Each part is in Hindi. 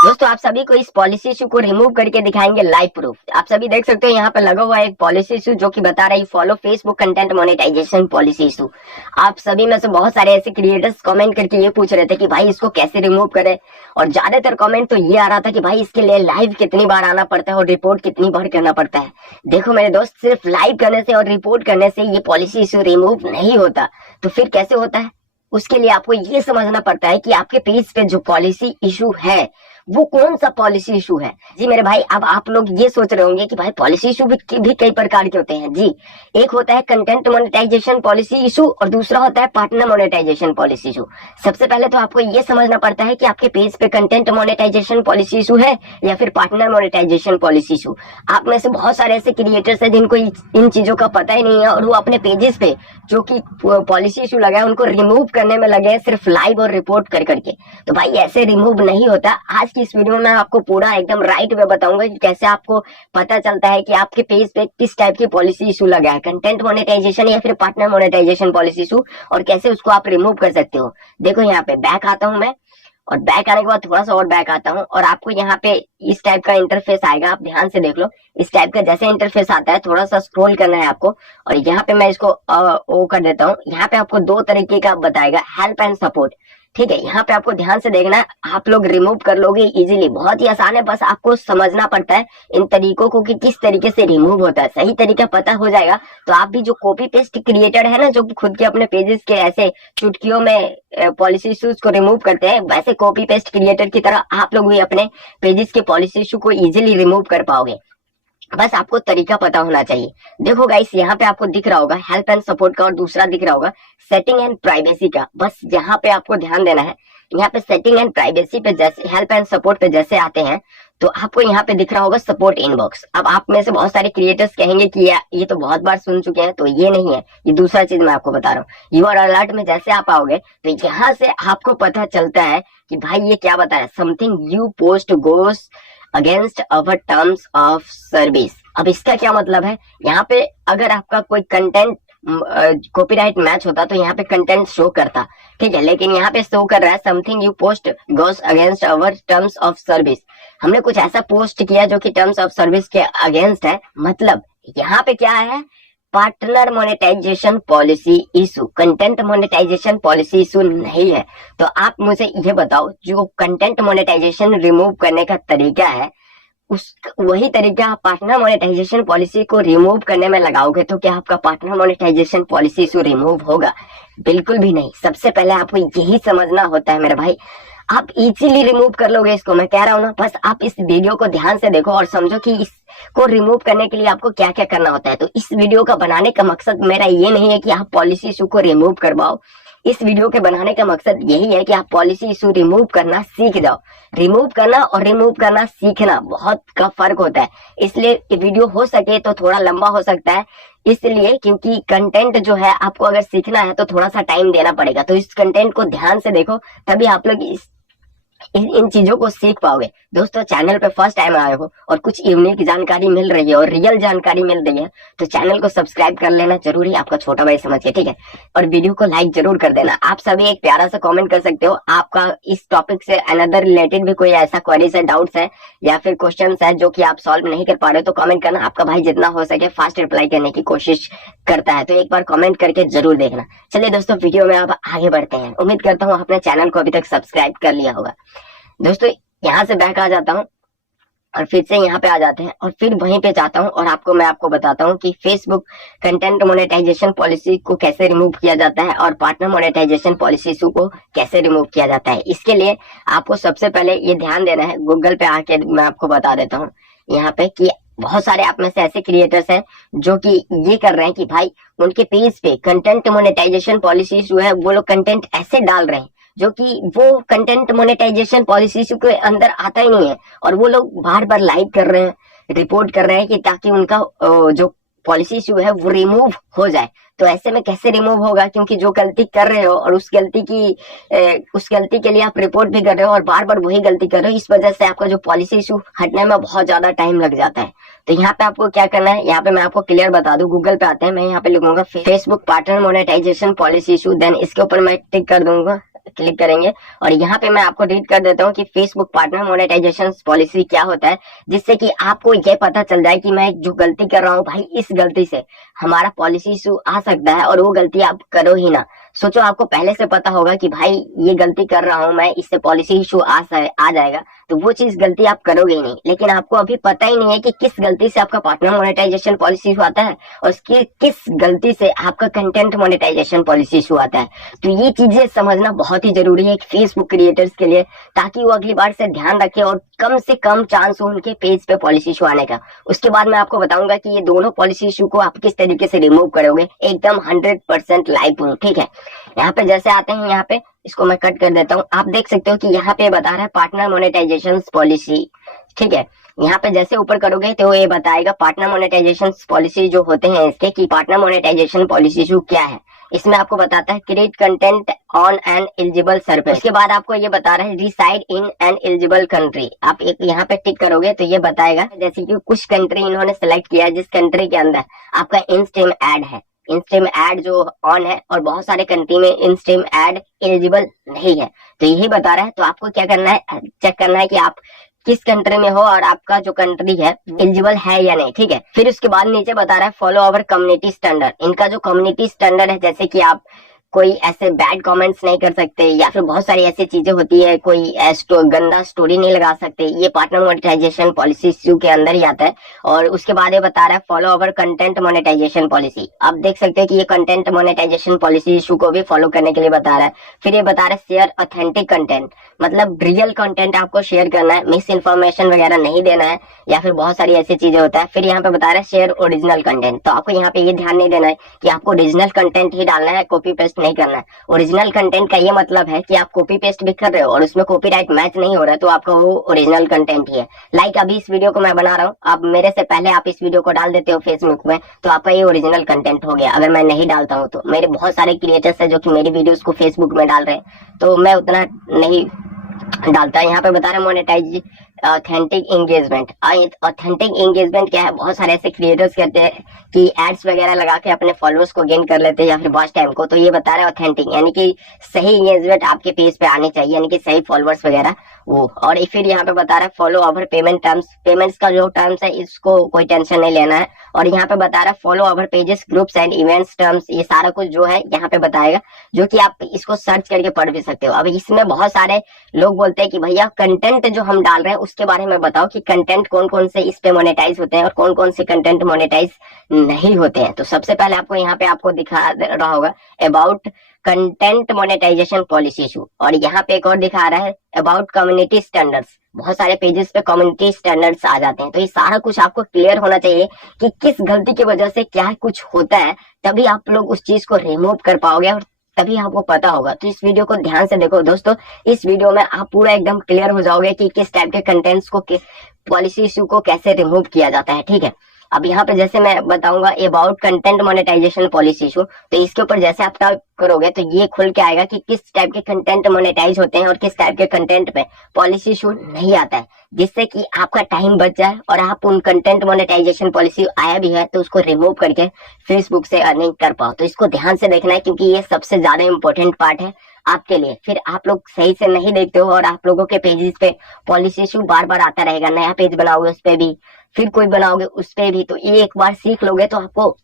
दोस्तों आप सभी को इस पॉलिसी इशू को रिमूव करके दिखाएंगे लाइव प्रूफ। आप सभी देख सकते हो यहाँ पे लगा हुआ है एक पॉलिसी इशू जो कि बता रही follow Facebook content monetisation policy issue. आप सभी में से बहुत सारे ऐसे क्रिएटर्स कमेंट करके ये पूछ रहे थे कि भाई इसको कैसे रिमूव करें, और ज्यादातर कमेंट तो ये आ रहा था कि भाई इसके लिए लाइव कितनी बार आना पड़ता है और रिपोर्ट कितनी बार करना पड़ता है। देखो मेरे दोस्त, सिर्फ लाइव करने से और रिपोर्ट करने से ये पॉलिसी इशू रिमूव नहीं होता। तो फिर कैसे होता है? उसके लिए आपको ये समझना पड़ता है कि आपके पेज पे जो पॉलिसी इशू है वो कौन सा पॉलिसी इशू है। जी मेरे भाई, अब आप लोग ये सोच रहे होंगे कि भाई पॉलिसी इशू भी कई प्रकार के होते हैं। जी, एक होता है कंटेंट मोनेटाइजेशन पॉलिसी इशू और दूसरा होता है पार्टनर मोनेटाइजेशन पॉलिसी इशू। सबसे पहले तो आपको ये समझना पड़ता है कि आपके पेज पे कंटेंट मोनेटाइजेशन पॉलिसी इशू है या फिर पार्टनर मोनेटाइजेशन पॉलिसी इशू। आप में से बहुत सारे ऐसे क्रिएटर्स है जिनको इन चीजों का पता ही नहीं है और वो अपने पेजेस पे जो कि पॉलिसी इशू लगा है उनको रिमूव करने में लगे सिर्फ लाइव और रिपोर्ट कर करके। तो भाई ऐसे रिमूव नहीं होता। आज की इस वीडियो में आपको पूरा एकदम राइट वे बताऊंगा कि कैसे आपको पता चलता है कि आपके पेज पे किस टाइप की पॉलिसी इशू लगा है, कंटेंट मोनेटाइजेशन या फिर पार्टनर मोनेटाइजेशन पॉलिसी इशू, और कैसे उसको आप रिमूव कर सकते हो। देखो यहाँ पे बैक आता हूँ मैं, और बैक आने के बाद थोड़ा सा और बैक आता हूँ और आपको यहाँ पे इस टाइप का इंटरफेस आएगा। आप ध्यान से देख लो, इस टाइप का जैसे इंटरफेस आता है थोड़ा सा स्क्रॉल करना है आपको, और यहाँ पे मैं इसको ओ कर देता हूँ। यहाँ पे आपको दो तरीके का बताएगा, हेल्प एंड सपोर्ट। ठीक है, यहाँ पे आपको ध्यान से देखना है, आप लोग रिमूव कर लोगे इजीली, बहुत ही आसान है। बस आपको समझना पड़ता है इन तरीकों को कि किस तरीके से रिमूव होता है। सही तरीका पता हो जाएगा तो आप भी जो कॉपी पेस्ट क्रिएटर है ना, जो खुद के अपने पेजेस के ऐसे चुटकियों में पॉलिसी इश्यूज को रिमूव करते हैं, वैसे कॉपी पेस्ट क्रिएटर की तरह आप लोग भी अपने पेजेस के पॉलिसी इशू को इजीली रिमूव कर पाओगे। बस आपको तरीका पता होना चाहिए। देखो गाइस, यहाँ पे आपको दिख रहा होगा हेल्प एंड सपोर्ट का, और दूसरा दिख रहा होगा सेटिंग एंड प्राइवेसी का। बस यहाँ पे आपको ध्यान देना है। यहाँ पे सेटिंग एंड प्राइवेसी पे जैसे, हेल्प एंड सपोर्ट पे जैसे आते हैं तो आपको यहाँ पे दिख रहा होगा सपोर्ट इनबॉक्स। अब आप में से बहुत सारे क्रिएटर्स कहेंगे कि ये तो बहुत बार सुन चुके हैं, तो ये नहीं है, ये दूसरा चीज मैं आपको बता रहा हूँ। यूआर अलर्ट में जैसे आप आओगे तो यहाँ से आपको पता चलता है कि भाई ये क्या बता रहा है, something you post goes against our terms of service. अब इसका क्या मतलब है? यहाँ पे अगर आपका कोई कंटेंट कॉपीराइट मैच होता तो यहाँ पे कंटेंट शो करता, ठीक है, लेकिन यहाँ पे शो कर रहा है something you post goes against our terms of service. हमने कुछ ऐसा पोस्ट किया जो कि टर्म्स ऑफ सर्विस के अगेंस्ट है। मतलब यहाँ पे क्या है, partner monetisation policy issue, content monetisation policy issue नहीं है। तो आप मुझे ये बताओ, जो कंटेंट मोनेटाइजेशन रिमूव करने का तरीका है उस वही तरीका आप पार्टनर मोनेटाइजेशन पॉलिसी को रिमूव करने में लगाओगे तो क्या आपका partner monetisation policy issue remove होगा? बिल्कुल भी नहीं। सबसे पहले आपको यही समझना होता है मेरे भाई, आप इजीली रिमूव कर लोगे इसको, मैं कह रहा हूँ ना। बस आप इस वीडियो को ध्यान से देखो और समझो कि इसको रिमूव करने के लिए आपको क्या क्या करना होता है। तो इस वीडियो का बनाने का मकसद मेरा ये नहीं है कि आप पॉलिसी इशू को रिमूव करवाओ। इस वीडियो के बनाने का मकसद यही है कि आप पॉलिसी इशू रिमूव करना सीख जाओ। रिमूव करना और रिमूव करना सीखना बहुत का फर्क होता है। इसलिए ये वीडियो हो सके तो थोड़ा लंबा हो सकता है, इसलिए क्योंकि कंटेंट जो है आपको अगर सीखना है तो थोड़ा सा टाइम देना पड़ेगा। तो इस कंटेंट को ध्यान से देखो, तभी आप लोग इन चीजों को सीख पाओगे। दोस्तों चैनल पे फर्स्ट टाइम आए हो और कुछ यूनिक जानकारी मिल रही है और रियल जानकारी मिल रही है तो चैनल को सब्सक्राइब कर लेना जरूरी, आपका छोटा भाई समझ के, ठीक है। और वीडियो को लाइक जरूर कर देना। आप सभी एक प्यारा सा कमेंट कर सकते हो, आपका इस टॉपिक से अनदर रिलेटेड भी कोई ऐसा क्वेरीज है, डाउट्स है या फिर क्वेश्चन है जो कि आप सॉल्व नहीं कर पा रहे हो तो कमेंट करना। आपका भाई जितना हो सके फास्ट रिप्लाई करने की कोशिश करता है, तो एक बार कमेंट करके जरूर देखना। चलिए दोस्तों, वीडियो में अब आगे बढ़ते हैं। उम्मीद करता हूँ अपने चैनल को अभी तक सब्सक्राइब कर लिया होगा। दोस्तों यहाँ से बैक आ जाता हूँ और फिर से यहाँ पे आ जाते हैं और फिर वहीं पे जाता हूँ और आपको बताता हूँ कि फेसबुक कंटेंट मोनेटाइजेशन पॉलिसी को कैसे रिमूव किया जाता है और पार्टनर मोनेटाइजेशन पॉलिसी को कैसे रिमूव किया जाता है। इसके लिए आपको सबसे पहले ये ध्यान देना है, गूगल पे आके मैं आपको बता देता हूँ यहाँ पे कि बहुत सारे आप में से ऐसे क्रिएटर्स हैं जो कि ये कर रहे हैं कि भाई उनके पेज पे कंटेंट मोनेटाइजेशन पॉलिसी जो है वो लोग कंटेंट ऐसे डाल रहे हैं जो कि वो कंटेंट मोनेटाइजेशन पॉलिसी के अंदर आता ही नहीं है, और वो लोग बार बार लाइव कर रहे हैं, रिपोर्ट कर रहे हैं कि ताकि उनका जो पॉलिसी इशू है वो रिमूव हो जाए। तो ऐसे में कैसे रिमूव होगा, क्योंकि जो गलती कर रहे हो और उस गलती के लिए आप रिपोर्ट भी कर रहे हो और बार बार वही गलती कर रहे हो, इस वजह से आपका जो पॉलिसी इशू हटने में बहुत ज्यादा टाइम लग जाता है। तो यहाँ पे आपको क्या करना है, यहाँ पे मैं आपको क्लियर बता दूं। गूगल पे आते हैं, मैं यहाँ पे लिखूंगा Facebook partner monetisation policy issue, then इसके ऊपर मैं टिक कर दूंगा, क्लिक करेंगे और यहाँ पे मैं आपको रीड कर देता हूँ कि फेसबुक पार्टनर मोनेटाइजेशन पॉलिसी क्या होता है, जिससे कि आपको ये पता चल जाए कि मैं जो गलती कर रहा हूँ भाई, इस गलती से हमारा पॉलिसी इशू आ सकता है और वो गलती आप करो ही ना। सोचो आपको पहले से पता होगा कि भाई ये गलती कर रहा हूं मैं, इससे पॉलिसी इशू आ जाएगा, तो वो चीज गलती आप करोगे ही नहीं। लेकिन आपको अभी पता ही नहीं है कि किस गलती से आपका पार्टनर मोनेटाइजेशन पॉलिसी इशू आता है और उसकी किस गलती से आपका कंटेंट मोनेटाइजेशन पॉलिसी इशू आता है। तो ये चीजें समझना बहुत ही जरूरी है फेसबुक क्रिएटर्स के लिए, ताकि वो अगली बार से ध्यान रखे और कम से कम चांस हो उनके पेज पे पॉलिसी इशू आने का। उसके बाद मैं आपको बताऊंगा कि ये दोनों पॉलिसी इशू को आप किस तरीके से रिमूव करोगे एकदम 100% लाइव प्रूफ। ठीक है, यहाँ पे जैसे आते हैं, यहाँ पे इसको मैं कट कर देता हूँ। आप देख सकते हो कि यहाँ पे बता रहा है पार्टनर मोनेटाइजेशन पॉलिसी। ठीक है, यहाँ पे जैसे ऊपर करोगे तो ये बताएगा पार्टनर मोनेटाइजेशन पॉलिसी जो होते हैं इसके, कि पार्टनर मोनेटाइजेशन पॉलिसी जो क्या है। इसमें आपको बताता है create content on an eligible service. उसके बाद आपको ये बता रहा है reside in an eligible country. आप एक यहाँ पे टिक करोगे तो ये बताएगा, जैसे कि कुछ कंट्री इन्होंने सेलेक्ट किया है जिस कंट्री के अंदर आपका इन स्ट्रीम एड है, इन स्ट्रीम एड जो ऑन है, और बहुत सारे कंट्री में इन स्ट्रीम एड एलिजिबल नहीं है। तो यही बता रहा है। तो आपको क्या करना है, चेक करना है कि आप किस कंट्री में हो और आपका जो कंट्री है एलिजिबल है या नहीं। ठीक है, फिर उसके बाद नीचे बता रहा है फॉलो अवर कम्युनिटी स्टैंडर्ड। इनका जो कम्युनिटी स्टैंडर्ड है, जैसे कि आप कोई ऐसे बैड कमेंट्स नहीं कर सकते, या फिर बहुत सारी ऐसी चीजें होती है, कोई गंदा स्टोरी नहीं लगा सकते, ये पार्टनर मोनेटाइजेशन पॉलिसी इश्यू के अंदर ही आता है। और उसके बाद ये बता रहा है follow our content monetisation policy. आप देख सकते हैं कि ये कंटेंट मोनेटाइजेशन पॉलिसी इशू को भी फॉलो करने के लिए बता रहा है। फिर ये बता रहा है शेयर ऑथेंटिक कंटेंट, मतलब रियल कंटेंट आपको शेयर करना है, मिस इन्फॉर्मेशन वगैरह नहीं देना है, या फिर बहुत सारी ऐसी चीजें होता है। फिर यहाँ पे बता रहा है शेयर ओरिजिनल कंटेंट। तो आपको यहाँ पे ये ध्यान नहीं देना है कि आपको ओरिजिनल कंटेंट ही डालना है, कॉपी पेस्ट नहीं करना है। ओरिजिनल कंटेंट का ये मतलब है कि आप कॉपी पेस्ट भी कर रहे हो और उसमें कॉपीराइट मैच नहीं हो रहा है, तो आपका वो ओरिजिनल कंटेंट ही है। लाइक अभी इस वीडियो को मैं बना रहा हूँ, आप मेरे से पहले आप इस वीडियो को डाल देते हो फेसबुक में, तो आपका ये ओरिजिनल कंटेंट हो गया। अगर मैं नहीं डालता हूँ तो मेरे बहुत सारे क्रिएटर्स है जो कि मेरी वीडियोस को फेसबुक में डाल रहे हैं, तो मैं उतना नहीं डालता है। यहाँ पे बता रहे हैं monetise authentic engagement. Authentic engagement क्या है, बहुत सारे ऐसे क्रिएटर्स कहते हैं कि एड्स वगैरह लगा के अपने फॉलोअर्स को गेन कर लेते हैं या फिर वॉच टाइम को। तो ये बता रहे हैं ऑथेंटिक, यानी कि सही एंगेजमेंट आपके पेज पे आनी चाहिए, यानी कि सही फॉलोअर्स वगैरह वो। और फिर यहाँ पे बता रहा है follow over payment terms. Payments का जो टर्म्स है इसको कोई टेंशन नहीं लेना है। और यहाँ पे बता रहा है follow over pages groups and events terms. ये सारा कुछ जो है यहाँ पे बताएगा, जो कि आप इसको सर्च करके पढ़ भी सकते हो। अब इसमें बहुत सारे लोग बोलते हैं कि भैया कंटेंट जो हम डाल रहे हैं उसके बारे में बताओ कि कंटेंट कौन कौन से इस पे मोनेटाइज होते हैं और कौन कौन से कंटेंट मोनेटाइज नहीं होते हैं। तो सबसे पहले आपको यहाँ पे आपको दिखा रहा होगा about content monetisation policy issue, और यहाँ पे एक और दिखा रहा है अबाउट कम्युनिटी स्टैंडर्ड्स। बहुत सारे पेजेस पे कम्युनिटी स्टैंडर्ड्स आ जाते हैं। तो ये सारा कुछ आपको क्लियर होना चाहिए कि किस गलती की वजह से क्या कुछ होता है, तभी आप लोग उस चीज को रिमूव कर पाओगे और तभी आपको पता होगा। तो इस वीडियो को ध्यान से देखो दोस्तों, इस वीडियो में आप पूरा एकदम क्लियर हो जाओगे कि किस टाइप के कंटेंट्स को, पॉलिसी इशू को कैसे रिमूव किया जाता है। ठीक है, अब यहाँ पे जैसे मैं बताऊंगा about content monetisation policy issue, तो इसके ऊपर जैसे आप टाइप करोगे तो ये खुल के आएगा कि किस टाइप के कंटेंट मोनेटाइज होते हैं और किस टाइप के कंटेंट पे पॉलिसी इशू नहीं आता है, जिससे कि आपका टाइम बच जाए और आप उन कंटेंट मोनेटाइजेशन पॉलिसी आया भी है तो उसको रिमूव करके फेसबुक से अर्निंग कर पाओ। तो इसको ध्यान से देखना है, क्योंकि ये सबसे ज्यादा इंपॉर्टेंट पार्ट है आपके लिए। फिर आप लोग सही से नहीं देखते हो और आप लोगों के पेजेस पे पॉलिसी इशू बार बार आता रहेगा। नया पेज बनाओगे उस पे भी, फिर कोई बनाओगे उस पे भी, तो ये एक बार सीख लोगे तो आपको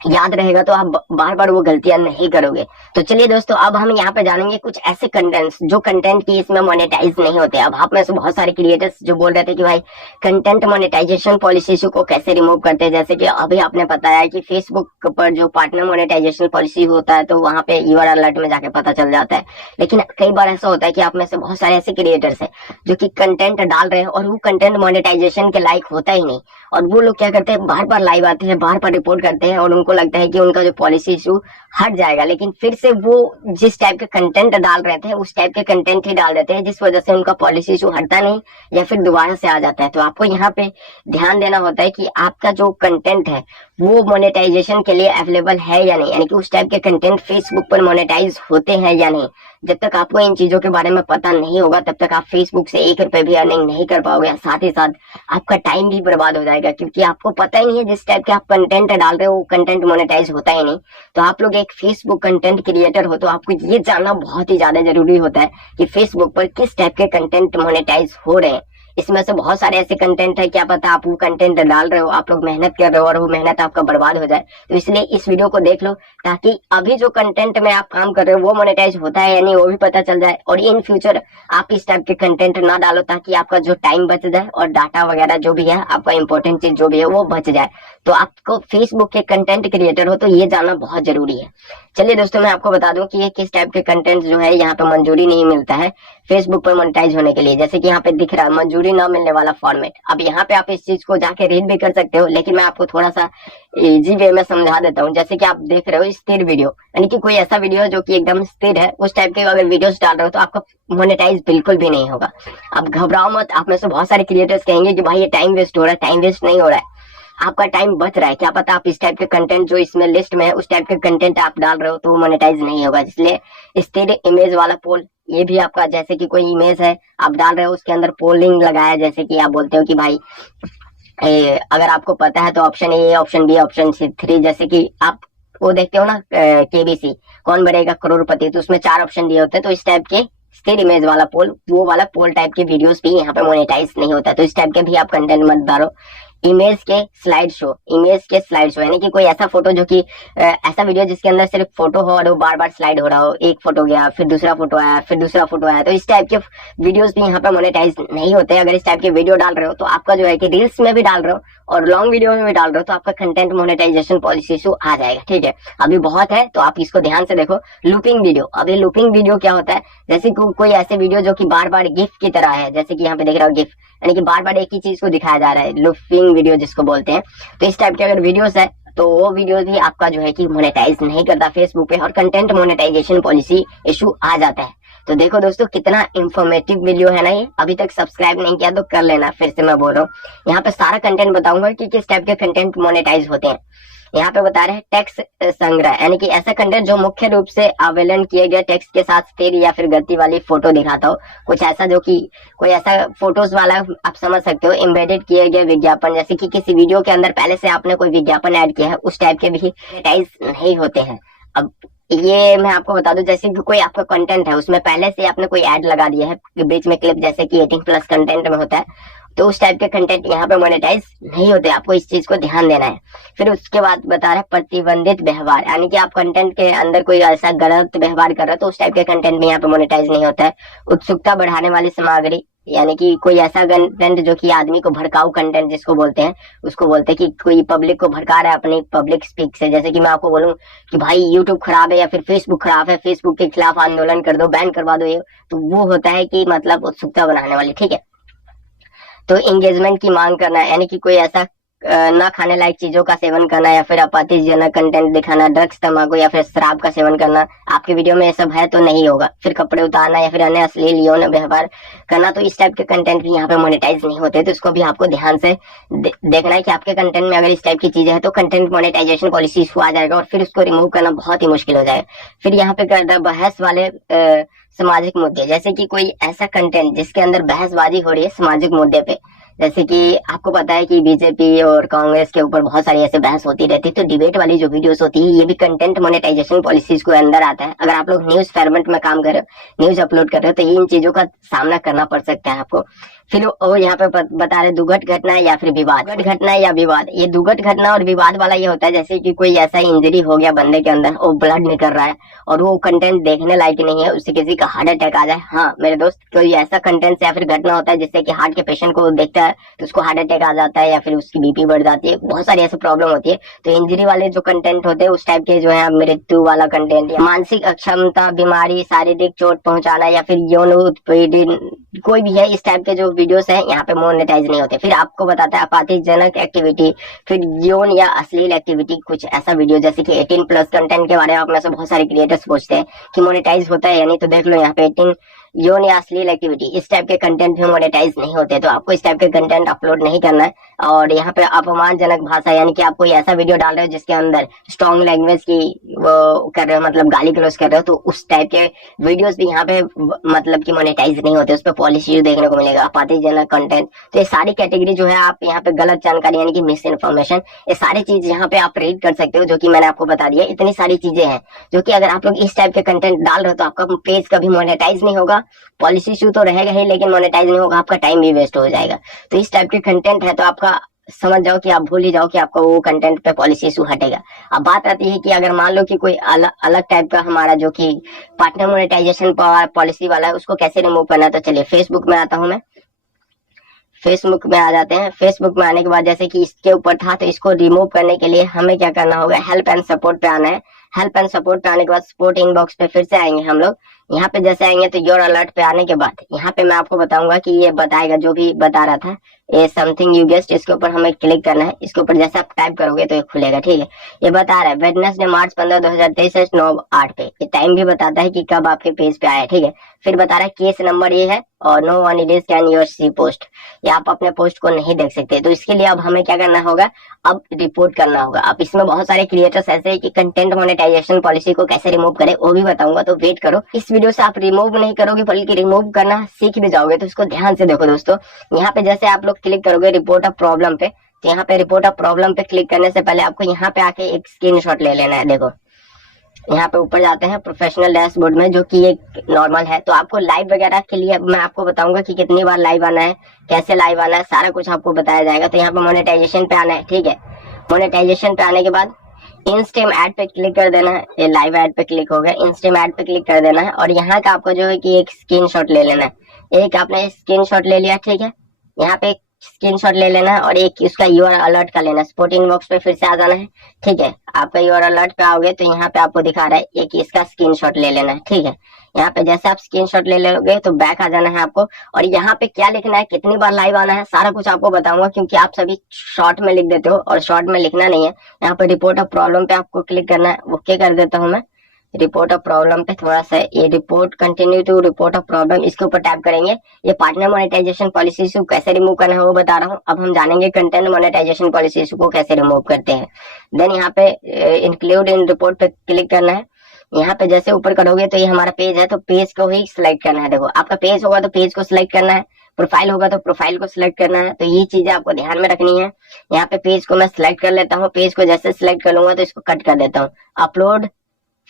याद रहेगा, तो आप बार बार वो गलतियां नहीं करोगे। तो चलिए दोस्तों, अब हम यहाँ पे जानेंगे कुछ ऐसे कंटेंट्स जो कंटेंट की इसमें मोनेटाइज नहीं होते। अब आप में से बहुत सारे क्रिएटर्स जो बोल रहे थे कि भाई कंटेंट मोनेटाइजेशन पॉलिसी इशू को कैसे रिमूव करते हैं, जैसे कि अभी आपने बताया कि फेसबुक पर जो पार्टनर मोनेटाइजेशन पॉलिसी होता है तो वहां पे यूआरएल अलर्ट में जाके पता चल जाता है। लेकिन कई बार ऐसा होता है कि आप में से बहुत सारे ऐसे क्रिएटर्स है जो कि कंटेंट डाल रहे हैं और वो कंटेंट मोनेटाइजेशन के लायक होता ही नहीं, और वो लोग क्या करते हैं, बार बार लाइव आते हैं, बार बार रिपोर्ट करते हैं और उनको लगता है कि उनका जो पॉलिसी इशू हट जाएगा, लेकिन फिर से वो जिस टाइप के कंटेंट डाल रहे थे उस टाइप के कंटेंट ही डाल देते हैं, जिस वजह से उनका पॉलिसी इशू हटता नहीं या फिर दोबारा से आ जाता है। तो आपको यहाँ पे ध्यान देना होता है कि आपका जो कंटेंट है वो मोनेटाइजेशन के लिए अवेलेबल है या नहीं, यानी कि उस टाइप के कंटेंट फेसबुक पर मोनेटाइज होते हैं या नहीं। जब तक आपको इन चीजों के बारे में पता नहीं होगा तब तक आप फेसबुक से 1 रुपए भी अर्निंग नहीं कर पाओगे। साथ ही साथ आपका टाइम भी बर्बाद हो जाएगा, क्योंकि आपको पता ही नहीं है जिस टाइप के आप कंटेंट डाल रहे हो वो कंटेंट मोनेटाइज होता ही नहीं। तो आप लोग एक फेसबुक कंटेंट क्रिएटर हो तो आपको ये जानना बहुत ही ज्यादा जरूरी होता है कि फेसबुक पर किस टाइप के कंटेंट मोनेटाइज हो रहे हैं। इसमें से बहुत सारे ऐसे कंटेंट है, क्या पता आप वो कंटेंट डाल रहे हो, आप लोग मेहनत कर रहे हो और वो मेहनत आपका बर्बाद हो जाए। तो इसलिए इस वीडियो को देख लो ताकि अभी जो कंटेंट में आप काम कर रहे हो वो मोनेटाइज होता है या नहीं वो भी पता चल जाए, और इन फ्यूचर आप इस टाइप के कंटेंट ना डालो ताकि आपका जो टाइम बच जाए और डाटा वगैरह जो भी है आपका इंपॉर्टेंट चीज जो भी है वो बच जाए। तो आपको फेसबुक के कंटेंट क्रिएटर हो तो ये जानना बहुत जरूरी है। चलिए दोस्तों, मैं आपको बता दूं कि ये किस टाइप के कंटेंट जो है यहाँ पे मंजूरी नहीं मिलता है फेसबुक पर मोनेटाइज होने के लिए। जैसे कि यहाँ पे दिख रहा है मंजूरी ना मिलने वाला फॉर्मेट। अब यहाँ पे आप इस चीज को जाके रीड भी कर सकते हो, लेकिन मैं आपको थोड़ा सा इजी वे में समझा देता हूँ। जैसे कि आप देख रहे हो स्थिर वीडियो, यानी कि कोई ऐसा वीडियो जो कि एकदम स्थिर है, उस टाइप के अगर वीडियोस डाल रहे हो तो आपका मोनेटाइज बिल्कुल भी नहीं होगा। अब घबराओ मत, आप में से बहुत सारे क्रिएटर्स कहेंगे कि भाई ये टाइम वेस्ट हो रहा है। टाइम वेस्ट नहीं हो रहा है, आपका टाइम बच रहा है। क्या पता आप इस टाइप के कंटेंट जो इसमें लिस्ट में है उस टाइप के कंटेंट आप डाल रहे हो तो वो मोनेटाइज नहीं होगा। इसलिए स्थिर इमेज वाला पोल, ये भी आपका, जैसे कि कोई इमेज है आप डाल रहे हो उसके अंदर पोलिंग लगाया, जैसे कि आप बोलते हो कि भाई अगर आपको पता है तो option A, option B, option C, 3, जैसे कि आप वो देखते हो ना केबीसी कौन बनेगा करोड़पति, तो उसमें 4 ऑप्शन दिए होते हैं। तो इस टाइप के स्थिर इमेज वाला पोल, वो वाला पोल टाइप के वीडियोस भी यहाँ पे मोनेटाइज नहीं होता। तो इस टाइप के भी आप कंटेंट मत डालो। इमेज के स्लाइड शो, इमेज के स्लाइड शो यानी कि कोई ऐसा फोटो जो कि ऐसा वीडियो जिसके अंदर सिर्फ फोटो हो और वो बार बार स्लाइड हो रहा हो, एक फोटो गया फिर दूसरा फोटो आया फिर दूसरा फोटो आया, तो इस टाइप के वीडियोस भी यहाँ पे मोनेटाइज नहीं होते। अगर इस टाइप के वीडियो डाल रहे हो तो आपका जो है कि रील्स में भी डाल रहे हो और लॉन्ग वीडियो में भी डाल रहे हो तो आपका कंटेंट मोनेटाइजेशन पॉलिसी इशू आ जाएगा। ठीक है, अभी बहुत है तो आप इसको ध्यान से देखो। लूपिंग वीडियो, अभी लूपिंग वीडियो क्या होता है, जैसे कोई ऐसे वीडियो जो कि बार बार गिफ की तरह है, जैसे कि यहाँ पे देख रहा हो गिफ, यानी कि बार बार एक ही चीज को दिखाया जा रहा है, लूपिंग वीडियो जिसको बोलते हैं। तो इस टाइप के अगर वीडियोस है तो वो वीडियो भी आपका जो है कि मोनेटाइज नहीं करता फेसबुक पे और कंटेंट मोनेटाइजेशन पॉलिसी इशू आ जाता है। तो देखो दोस्तों कितना इंफॉर्मेटिव वीडियो है ना ये। अभी तक सब्सक्राइब नहीं किया तो कर लेना, फिर से मैं बोल रहा हूँ। यहाँ पे सारा कंटेंट बताऊंगा कि किस टाइप के कंटेंट मोनेटाइज होते हैं। यहाँ पे बता रहे हैं टेक्स्ट संग्रह, यानी कि ऐसा कंटेंट जो मुख्य रूप से आवेदन किए गए टेक्स्ट के साथ स्थिर या फिर गति वाली फोटो दिखाता हो। कुछ ऐसा जो कि कोई ऐसा फोटोज वाला आप समझ सकते हो। एम्बेडेड किए गए विज्ञापन, जैसे कि किसी वीडियो के अंदर पहले से आपने कोई विज्ञापन ऐड किया है, उस टाइप के भी मोनेटाइज नहीं होते हैं। अब ये मैं आपको बता दूं, जैसे कि कोई आपका कंटेंट है उसमें पहले से आपने कोई ऐड लगा दिया है बीच में क्लिप, जैसे कि 18+ कंटेंट में होता है, तो उस टाइप के कंटेंट यहाँ पे मोनेटाइज नहीं होते। आपको इस चीज को ध्यान देना है। फिर उसके बाद बता रहे प्रतिबंधित व्यवहार, यानी कि आप कंटेंट के अंदर कोई ऐसा गलत व्यवहार कर रहे हो तो उस टाइप के कंटेंट में यहाँ पे मोनेटाइज नहीं होता है। उत्सुकता बढ़ाने वाली सामग्री, यानी कि कोई ऐसा कंटेंट जो कि आदमी को भड़काऊ कंटेंट जिसको बोलते हैं, उसको बोलते हैं कि कोई पब्लिक को भड़का रहा है अपनी पब्लिक स्पीक से। जैसे कि मैं आपको बोलूं कि भाई यूट्यूब खराब है या फिर फेसबुक खराब है, फेसबुक के खिलाफ आंदोलन कर दो, बैन करवा दो, ये तो वो होता है कि मतलब उत्सुकता बढ़ाने वाली। ठीक है, तो एंगेजमेंट की मांग करना, यानी कि कोई ऐसा न खाने लायक चीजों का सेवन करना या फिर आपत्तिजनक कंटेंट दिखाना, ड्रग्स, तंबाकू या फिर शराब का सेवन करना। आपके वीडियो में ये सब है तो नहीं होगा। फिर कपड़े उतारना या फिर अन्य अश्लील यौन व्यवहार करना, तो इस टाइप के कंटेंट भी यहाँ पे मोनेटाइज नहीं होते। तो इसको भी आपको ध्यान से देखना है कि आपके कंटेंट में अगर इस टाइप की चीजें हैं तो कंटेंट मोनेटाइजेशन पॉलिसी इशू आ जाएगा और फिर उसको रिमूव करना बहुत ही मुश्किल हो जाएगा। फिर यहाँ पे कर रहा बहस वाले सामाजिक मुद्दे, जैसे कि कोई ऐसा कंटेंट जिसके अंदर बहसबाजी हो रही है सामाजिक मुद्दे पे, जैसे कि आपको पता है कि बीजेपी और कांग्रेस के ऊपर बहुत सारी ऐसे बहस होती रहती है, तो डिबेट वाली जो वीडियोस होती है ये भी कंटेंट मोनेटाइजेशन पॉलिसीज को अंदर आता है। अगर आप लोग न्यूज फॉर्मेट में काम कर रहे हो, न्यूज अपलोड कर रहे हो, तो इन चीजों का सामना करना पड़ सकता है आपको। फिर वो यहाँ पे बता रहे दुर्घट घटना या फिर विवाद। दुर्घट घटना या विवाद, ये दुर्घट घटना और विवाद वाला ये होता है जैसे कि कोई ऐसा इंजरी हो गया बंदे के अंदर और ब्लड निकल रहा है और वो कंटेंट देखने लायक नहीं है, उससे किसी का हार्ट अटैक आ जाए। हाँ मेरे दोस्त, कोई ऐसा कंटेंट या फिर घटना होता है जिससे कि हार्ट के पेशेंट को देखता है तो उसको हार्ट अटैक आ जाता है या फिर उसकी बीपी बढ़ जाती है, बहुत सारी ऐसी प्रॉब्लम होती है। तो इंजरी वाले जो कंटेंट होते हैं उस टाइप के जो है मृत्यु वाला कंटेंट, मानसिक अक्षमता, बीमारी, शारीरिक चोट पहुंचाना या फिर यौन उत्पीड़न, कोई भी है, इस टाइप के जो वीडियोस हैं यहाँ पे मोनेटाइज नहीं होते। फिर आपको बताता है आपत्तिजनक एक्टिविटी, फिर यौन या अश्लील एक्टिविटी, कुछ ऐसा वीडियो जैसे कि 18+ कंटेंट के बारे में आप में से बहुत सारे क्रिएटर्स पूछते हैं कि मोनेटाइज होता है या नहीं, तो देख लो यहाँ पे 18 यौन या अश्लील एक्टिविटी, इस टाइप के कंटेंट भी मोनेटाइज नहीं होते। तो आपको इस टाइप के कंटेंट अपलोड नहीं करना है। और यहाँ पे अपमानजनक भाषा, यानी कि आप कोई ऐसा वीडियो डाल रहे हो जिसके अंदर स्ट्रॉन्ग लैंग्वेज की वो कर रहे हो, मतलब गाली गलौज कर रहे हो, तो उस टाइप के वीडियोस भी यहाँ पे मतलब कि मोनेटाइज नहीं होते, उस पर पॉलिसी देखने को मिलेगा। आपत्तिजनक कंटेंट, तो ये सारी कैटेगरी जो है, आप यहाँ पे गलत जानकारी यानी कि मिस इन्फॉर्मेशन, ये सारी चीज यहाँ पे आप रीड कर सकते हो, जो कि मैंने आपको बता दिया। इतनी सारी चीजें हैं जो कि अगर आप लोग इस टाइप के कंटेंट डाल रहे हो तो आपका पेज कभी मोनेटाइज नहीं होगा। पॉलिसी इशू तो रहेगा ही, लेकिन मोनेटाइज नहीं होगा, आपका टाइम भी वेस्ट हो जाएगा। तो इस टाइप के कंटेंट है तो आपका समझ जाओ कि आप भूल ही जाओ कि आपका वो कंटेंट पे पॉलिसी इशू हटेगा। अब बात आती है कि अगर मान लो कि कोई अलग टाइप का हमारा जो कि पार्टनर मोनेटाइजेशन पॉलिसी वाला है, उसको कैसे रिमूव करना है, तो चलिए फेसबुक में आता हूं मैं। फेसबुक में आ जाते हैं। फेसबुक में आने के बाद जैसे कि इसके ऊपर था, तो इसको रिमूव करने के लिए हमें क्या करना होगा, हेल्प एंड सपोर्ट पे आना है। हेल्प एंड सपोर्ट पे आने के बाद सपोर्ट इनबॉक्स पे फिर से आएंगे हम लोग। यहाँ पे जैसे आएंगे तो योर अलर्ट पे आने के बाद यहाँ पे मैं आपको बताऊंगा कि ये बताएगा जो भी बता रहा था, ये समथिंग यू गेस्ट, इसके ऊपर हमें क्लिक करना है। इसके ऊपर जैसे आप टाइप करोगे तो ये खुलेगा, ठीक है। ये बता रहा है वेडनेसडे March 15, 2023 9:08 पे। ये टाइम भी बताता है कि कब आपके पेज पे आया, ठीक है। फिर बता रहा है केस नंबर ये है और no one it is can your see post, या आप अपने पोस्ट को नहीं देख सकते। तो इसके लिए अब हमें क्या करना होगा, अब रिपोर्ट करना होगा। अब इसमें बहुत सारे क्रिएटर्स ऐसे हैं कि कंटेंट मोनेटाइजेशन पॉलिसी को कैसे रिमूव करें वो भी बताऊंगा, तो वेट करो। इस वीडियो से आप रिमूव नहीं करोगे बल्कि रिमूव करना सीख भी जाओगे, तो इसको ध्यान से देखो दोस्तों। यहाँ पे जैसे आप लोग क्लिक करोगे रिपोर्ट ऑफ प्रॉब्लम पे, तो यहाँ पे रिपोर्ट ऑफ प्रॉब्लम पे क्लिक करने से पहले आपको यहाँ पे आके एक स्क्रीनशॉट ले लेना है। देखो यहाँ पे ऊपर जाते हैं प्रोफेशनल डैशबोर्ड में, जो कि एक नॉर्मल है। तो आपको लाइव वगैरह के लिए मैं आपको बताऊंगा कि कितनी बार लाइव आना है, कैसे लाइव आना है, सारा कुछ आपको बताया जाएगा। तो यहाँ पे मोनेटाइजेशन पे आना है, ठीक है। मोनेटाइजेशन पे आने के बाद इंस्टेम ऐड पे क्लिक कर देना है। ये लाइव ऐड पे क्लिक हो गया, इंस्टेम ऐड पे क्लिक कर देना है। और यहाँ का आपको जो है कि एक स्क्रीनशॉट ले लेना है। एक आपने स्क्रीनशॉट ले लिया, ठीक है। यहाँ पे स्क्रीनशॉट ले लेना है और एक उसका यूआर अलर्ट का लेना है। सपोर्ट इनबॉक्स पे फिर से आ जाना है, ठीक है। आपका यूआर अलर्ट पे आओगे तो यहाँ पे आपको दिखा रहा है एक इसका स्क्रीनशॉट ले लेना है, ठीक है। यहाँ पे जैसे आप स्क्रीनशॉट ले लोगे तो बैक आ जाना है आपको, और यहाँ पे क्या लिखना है, कितनी बार लाइव आना है, सारा कुछ आपको बताऊंगा, क्योंकि आप सभी शॉर्ट में लिख देते हो और शॉर्ट में लिखना नहीं है। यहाँ पे रिपोर्ट ऑफ प्रॉब्लम पे आपको क्लिक करना है, ओके कर देता हूँ मैं। रिपोर्ट ऑफ प्रॉब्लम पे थोड़ा सा ये report continue to report of problem, इसके ऊपर टैप करेंगे। ये पार्टनर मोनेटाइजेशन पॉलिसी को कैसे रिमूव करना है वो बता रहा हूँ। अब हम जानेंगे कंटेंट मोनेटाइजेशन पॉलिसी को कैसे रिमूव करते हैं। देन यहाँ पे इंक्लूड इन रिपोर्ट पे क्लिक करना है। यहाँ पे जैसे ऊपर करोगे तो ये हमारा पेज है, तो पेज को ही सिलेक्ट करना है। देखो आपका पेज होगा तो पेज को सिलेक्ट करना है, प्रोफाइल होगा तो प्रोफाइल को सिलेक्ट करना है। तो ये चीजें आपको ध्यान में रखनी है। यहाँ पे पेज को मैं सिलेक्ट कर लेता हूँ। पेज को जैसे सिलेक्ट कर लूंगा तो इसको कट कर देता हूँ। अपलोड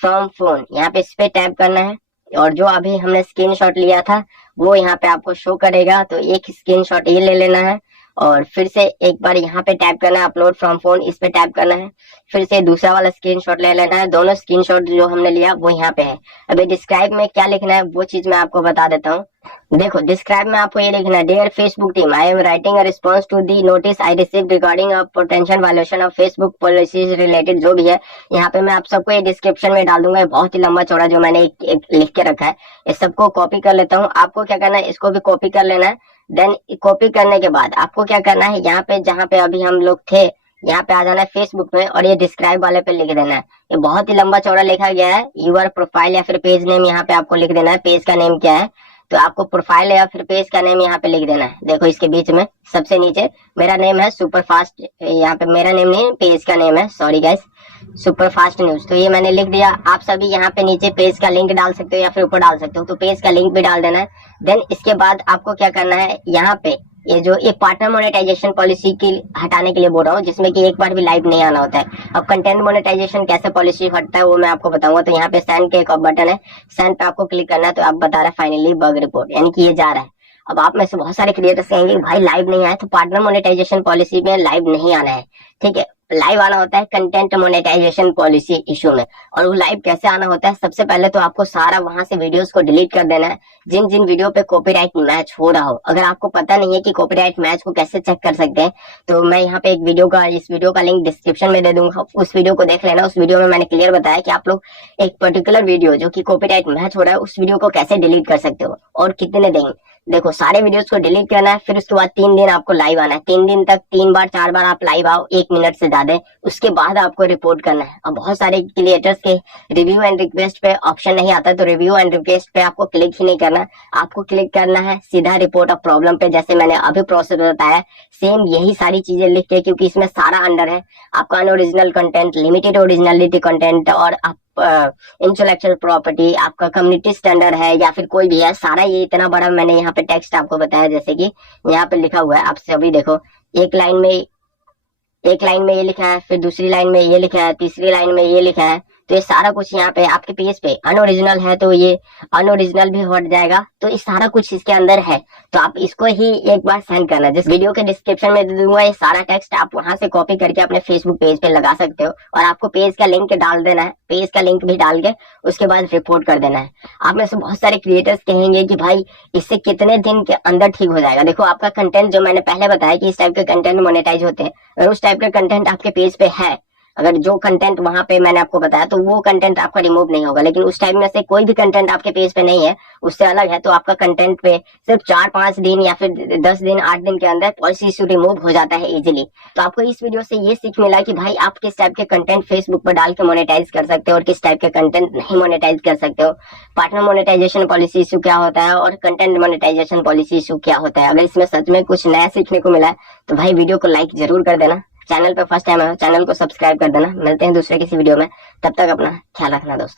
फ्रॉम फोन, यहाँ पे इस पे टैप करना है, और जो अभी हमने स्क्रीनशॉट लिया था वो यहाँ पे आपको शो करेगा। तो एक स्क्रीनशॉट ये ले लेना है और फिर से एक बार यहाँ पे टैप करना है, अपलोड फ्रॉम फोन, इस पे टैप करना है। फिर से दूसरा वाला स्क्रीनशॉट ले लेना है। दोनों स्क्रीनशॉट जो हमने लिया वो यहाँ पे है। अभी डिस्क्राइब में क्या लिखना है वो चीज मैं आपको बता देता हूँ। देखो डिस्क्राइब में आपको ये लिखना है, dear Facebook team, I am writing a response to the notice I received regarding a potential violation of Facebook policies related, जो भी है। यहाँ पे मैं आप सबको ये डिस्क्रिप्शन में डाल दूंगा, बहुत ही लंबा चौड़ा जो मैंने एक लिख के रखा है। इस सबको कॉपी कर लेता हूँ। आपको क्या करना है, इसको भी कॉपी कर लेना है। देन कॉपी करने के बाद आपको क्या करना है, यहाँ पे जहाँ पे अभी हम लोग थे यहाँ पे आ जाना है फेसबुक में, और ये डिस्क्राइब वाले पे लिख देना है। ये बहुत ही लंबा चौड़ा लिखा गया है। यूआर प्रोफाइल या फिर पेज नेम यहाँ पे आपको लिख देना है। पेज का नेम क्या है, तो आपको प्रोफाइल या फिर पेज का नेम यहाँ पे लिख देना है। देखो इसके बीच में सबसे नीचे मेरा नेम है सुपर फास्ट, यहाँ पे मेरा नेम नहीं पेज का नेम है, sorry guys, super fast news. तो ये मैंने लिख दिया। आप सभी यहाँ पे नीचे पेज का लिंक डाल सकते हो या फिर ऊपर डाल सकते हो, तो पेज का लिंक भी डाल देना है। देन इसके बाद आपको क्या करना है, यहाँ पे ये जो ये पार्टनर मोनेटाइजेशन पॉलिसी की हटाने के लिए बोल रहा हूँ, जिसमें कि एक बार भी लाइव नहीं आना होता है। अब कंटेंट मोनेटाइजेशन कैसे पॉलिसी हटता है वो मैं आपको बताऊंगा। तो यहाँ पे सेंड के एक बटन है, सेंड पे आपको क्लिक करना है। तो आप बता रहा है फाइनली बग रिपोर्ट, यानी कि ये जा रहा है। अब आप में से बहुत सारे क्रिएटर्स कहेंगे भाई लाइव नहीं आया, तो पार्टनर मोनेटाइजेशन पॉलिसी में लाइव नहीं आना है, ठीक है। लाइव आना होता है कंटेंट मोनेटाइजेशन पॉलिसी इशू में। और वो लाइव कैसे आना होता है, सबसे पहले तो आपको सारा वहां से वीडियोस को डिलीट कर देना है जिन जिन वीडियो पे कॉपीराइट मैच हो रहा हो। अगर आपको पता नहीं है कि कॉपीराइट मैच को कैसे चेक कर सकते हैं, तो मैं यहाँ पे एक वीडियो का, इस वीडियो का लिंक डिस्क्रिप्शन में दे दूंगा, उस वीडियो को देख लेना। उस वीडियो में मैंने क्लियर बताया कि आप लोग एक पर्टिकुलर वीडियो जो कि कॉपीराइट मैच हो रहा है उस वीडियो को कैसे डिलीट कर सकते हो और कितने दिन देखो सारे वीडियोस को डिलीट करना है, फिर उसके बाद 3 दिन आपको लाइव आना है। 3 दिन तक 3 बार 4 बार आप लाइव आओ 1 मिनट से ज्यादा, उसके बाद आपको रिपोर्ट करना है। अब बहुत सारे क्रिएटर्स के रिव्यू एंड रिक्वेस्ट पे ऑप्शन नहीं आता, तो रिव्यू एंड रिक्वेस्ट पे आपको क्लिक ही नहीं करना, आपको क्लिक करना है सीधा रिपोर्ट ऑफ प्रॉब्लम पे, जैसे मैंने अभी प्रोसेस बताया सेम यही सारी चीजें लिख के, क्योंकि इसमें सारा अंडर है आपका unoriginal content, limited originality content, और आप इंटेलेक्चुअल प्रॉपर्टी, आपका कम्युनिटी स्टैंडर्ड है या फिर कोई भी है, सारा ये इतना बड़ा मैंने यहाँ पे टेक्स्ट आपको बताया, जैसे कि यहाँ पे लिखा हुआ है। आप सभी देखो, एक लाइन में ये लिखा है, फिर दूसरी लाइन में ये लिखा है, तीसरी लाइन में ये लिखा है। तो ये सारा कुछ यहाँ पे आपके पेज पे अनओरिजिनल है, तो ये अनओरिजिनल भी हट जाएगा। तो ये सारा कुछ इसके अंदर है, तो आप इसको ही एक बार सेंड करना। जिस वीडियो के डिस्क्रिप्शन में दे दूंगा ये सारा टेक्स्ट, आप वहां से कॉपी करके अपने फेसबुक पेज पे लगा सकते हो, और आपको पेज का लिंक डाल देना है, पेज का लिंक भी डाल के उसके बाद रिपोर्ट कर देना है। आप में से बहुत सारे क्रिएटर्स कहेंगे कि भाई इससे कितने दिन के अंदर ठीक हो जाएगा। देखो आपका कंटेंट, जो मैंने पहले बताया कि इस टाइप के कंटेंट मोनेटाइज होते हैं, अगर उस टाइप का कंटेंट आपके पेज पे है, अगर जो कंटेंट वहां पे मैंने आपको बताया, तो वो कंटेंट आपका रिमूव नहीं होगा। लेकिन उस टाइम में से कोई भी कंटेंट आपके पेज पे नहीं है, उससे अलग है, तो आपका कंटेंट पे सिर्फ 4-5 दिन या फिर 10 दिन 8 दिन के अंदर पॉलिसी इशू रिमूव हो जाता है इजीली। तो आपको इस वीडियो से ये सीख मिला कि भाई आप किस टाइप के कंटेंट फेसबुक पर डाल के मोनेटाइज कर सकते हो और किस टाइप के कंटेंट नहीं मोनेटाइज कर सकते हो। पार्टनर मोनेटाइजेशन पॉलिसी इशू क्या होता है और कंटेंट मोनेटाइजेशन पॉलिसी इशू क्या होता है। अगर इसमें सच में कुछ नया सीखने को मिला है तो भाई वीडियो को लाइक जरूर कर देना। चैनल पे फर्स्ट टाइम है, चैनल को सब्सक्राइब कर देना। मिलते हैं दूसरे किसी वीडियो में, तब तक अपना ख्याल रखना दोस्तों।